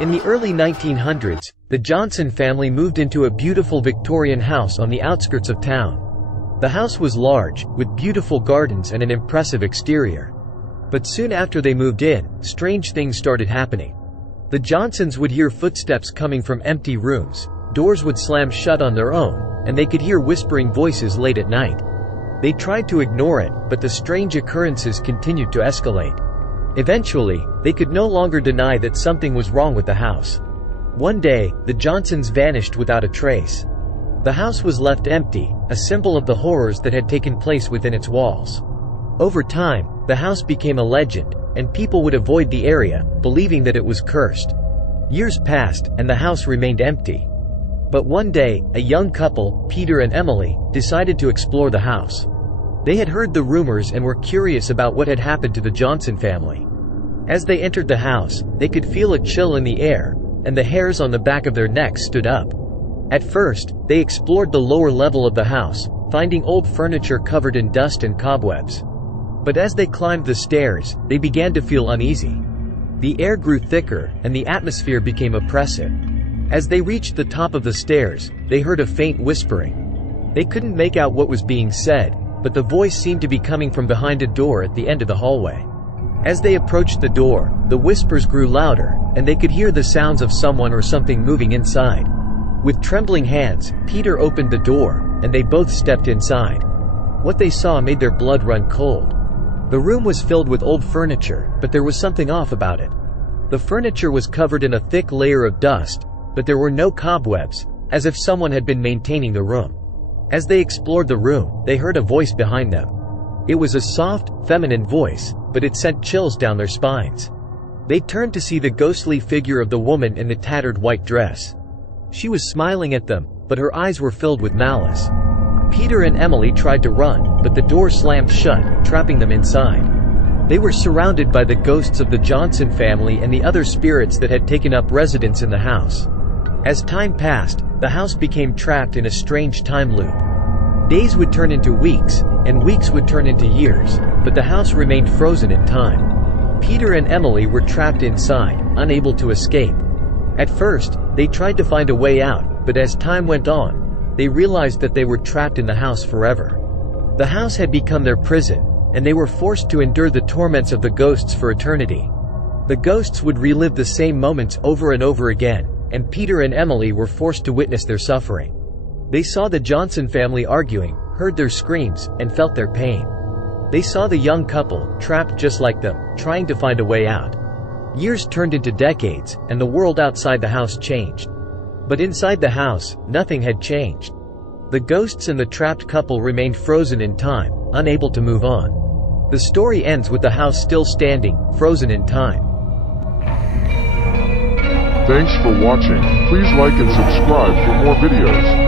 In the early 1900s, the Johnson family moved into a beautiful Victorian house on the outskirts of town. The house was large, with beautiful gardens and an impressive exterior. But soon after they moved in, strange things started happening. The Johnsons would hear footsteps coming from empty rooms, doors would slam shut on their own, and they could hear whispering voices late at night. They tried to ignore it, but the strange occurrences continued to escalate. Eventually, they could no longer deny that something was wrong with the house. One day, the Johnsons vanished without a trace. The house was left empty, a symbol of the horrors that had taken place within its walls. Over time, the house became a legend, and people would avoid the area, believing that it was cursed. Years passed, and the house remained empty. But one day, a young couple, Peter and Emily, decided to explore the house. They had heard the rumors and were curious about what had happened to the Johnson family. As they entered the house, they could feel a chill in the air, and the hairs on the back of their necks stood up. At first, they explored the lower level of the house, finding old furniture covered in dust and cobwebs. But as they climbed the stairs, they began to feel uneasy. The air grew thicker, and the atmosphere became oppressive. As they reached the top of the stairs, they heard a faint whispering. They couldn't make out what was being said, but the voice seemed to be coming from behind a door at the end of the hallway. As they approached the door, the whispers grew louder, and they could hear the sounds of someone or something moving inside. With trembling hands, Peter opened the door, and they both stepped inside. What they saw made their blood run cold. The room was filled with old furniture, but there was something off about it. The furniture was covered in a thick layer of dust, but there were no cobwebs, as if someone had been maintaining the room. As they explored the room, they heard a voice behind them. It was a soft, feminine voice, but it sent chills down their spines. They turned to see the ghostly figure of the woman in the tattered white dress. She was smiling at them, but her eyes were filled with malice. Peter and Emily tried to run, but the door slammed shut, trapping them inside. They were surrounded by the ghosts of the Johnson family and the other spirits that had taken up residence in the house. As time passed, the house became trapped in a strange time loop. Days would turn into weeks, and weeks would turn into years, but the house remained frozen in time. Peter and Emily were trapped inside, unable to escape. At first, they tried to find a way out, but as time went on, they realized that they were trapped in the house forever. The house had become their prison, and they were forced to endure the torments of the ghosts for eternity. The ghosts would relive the same moments over and over again, and Peter and Emily were forced to witness their suffering. They saw the Johnson family arguing, heard their screams, and felt their pain. They saw the young couple, trapped just like them, trying to find a way out. Years turned into decades, and the world outside the house changed. But inside the house, nothing had changed. The ghosts and the trapped couple remained frozen in time, unable to move on. The story ends with the house still standing, frozen in time. Thanks for watching. Please like and subscribe for more videos.